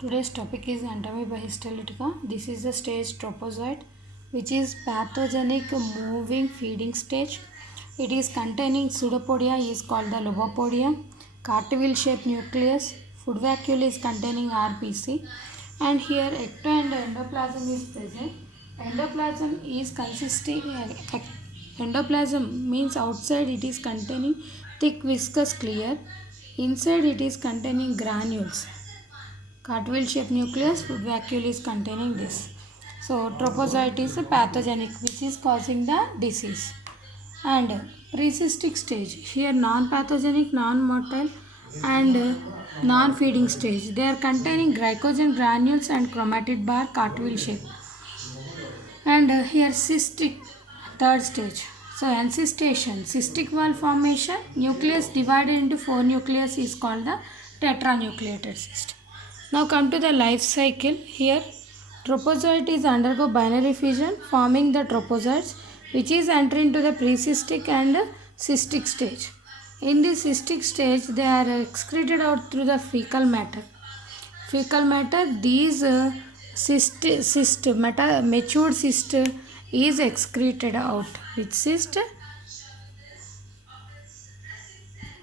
Today's topic is Entamoeba histolytica. This is the stage tropozoite, which is pathogenic moving feeding stage. It is containing pseudopodia is called the lobopodia. Cartwheel shaped nucleus. Food vacuole is containing RBC. And here ecto and endoplasm is present. Endoplasm is consisting. Endoplasm means outside it is containing thick viscous clear. Inside it is containing granules. Cartwheel shaped nucleus, food vacuole is containing this. So tropozoite is a pathogenic which is causing the disease. And precystic stage, here non-pathogenic, non-motile and non-feeding stage. They are containing glycogen granules and chromatid bar cartwheel shape. And here cystic, third stage. So encystation, cystic wall formation, nucleus divided into 4 nucleus is called the tetranucleated cyst. Now come to the life cycle. Here tropozoite is undergo binary fission forming the tropozoites which is enter into the precystic and cystic stage. In the cystic stage they are excreted out through the fecal matter. Fecal matter, these matured cyst is excreted out. Which cyst?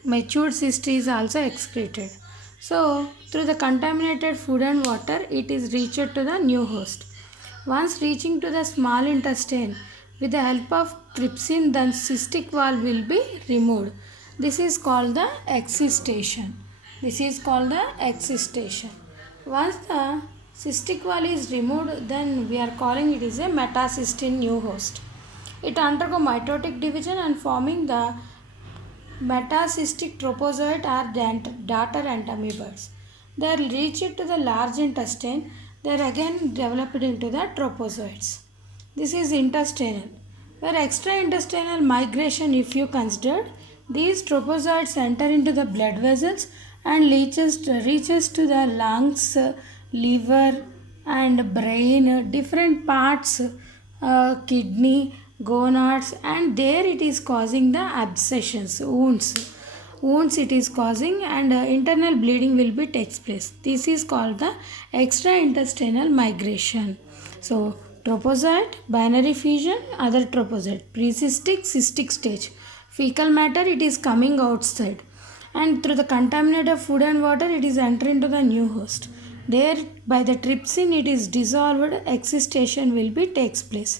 Matured cyst is also excreted. So, through the contaminated food and water, it is reached to the new host. Once reaching to the small intestine, with the help of trypsin, the cystic wall will be removed. This is called the excistation. This is called the excistation. Once the cystic wall is removed, then we are calling it is a metacyst in new host. It undergo mitotic division and forming the metacystic tropozoite are daughter entamoebas. They are reached to the large intestine. They are again developed into the tropozoites. This is intestinal. Where extraintestinal migration, if you considered, these tropozoites enter into the blood vessels and reaches to the lungs, liver and brain, different parts, kidney, gonads, and there it is causing the abscessions, wounds it is causing, and internal bleeding will be takes place. This is called the extraintestinal migration. So tropozoite, binary fission, other tropozoite, precystic, cystic stage. Fecal matter, it is coming outside, and through the contaminated food and water it is entering into the new host. There by the trypsin it is dissolved, excistation will be takes place,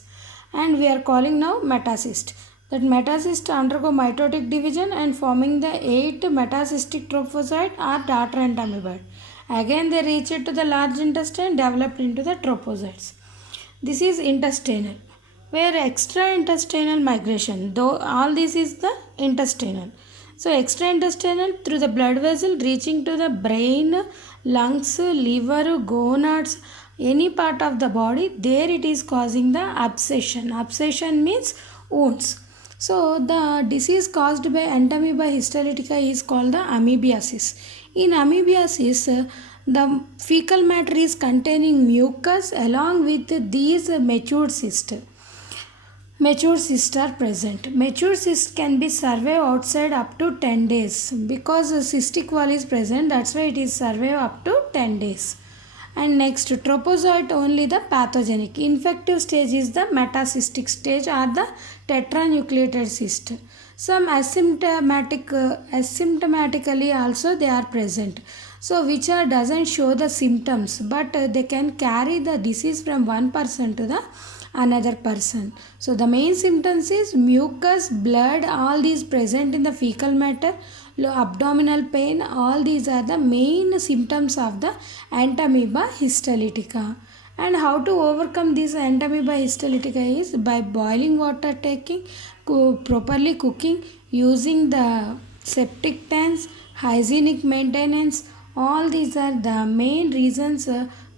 and we are calling now metacyst. That metacyst undergo mitotic division and forming the 8 metacystic tropozoite are daughter entamoeba. Again they reach it to the large intestine, developed into the tropozoites. This is intestinal, where extraintestinal migration, though all this is the intestinal. So extraintestinal through the blood vessel reaching to the brain, lungs, liver, gonads, any part of the body, there it is causing the abscession. Abscession means wounds. So the disease caused by Entamoeba histolytica is called the amoebiasis. In amoebiasis, the fecal matter is containing mucus along with these matured cysts. Mature cysts are present. Mature cysts can be survived outside up to 10 days. Because cystic wall is present, that's why it is survived up to 10 days. And next, tropozoite only the pathogenic. Infective stage is the metacystic stage or the tetranucleated cyst. Some asymptomatically also they are present. So which doesn't show the symptoms, but they can carry the disease from one person to the another person. So the main symptoms is mucus, blood, all these present in the fecal matter, abdominal pain, all these are the main symptoms of the Entamoeba histolytica. And how to overcome this Entamoeba histolytica is by boiling water, taking, properly cooking, using the septic tanks, hygienic maintenance, all these are the main reasons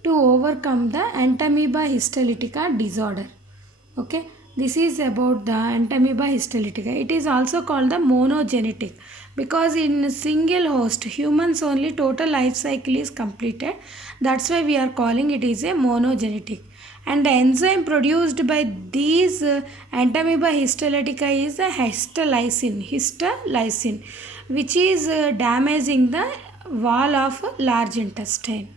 to overcome the Entamoeba histolytica disorder. Okay, this is about the Entamoeba histolytica. It is also called the monogenetic because in single host humans only total life cycle is completed. That's why we are calling it is a monogenetic. And the enzyme produced by these Entamoeba histolytica is a histolysine, which is damaging the wall of large intestine.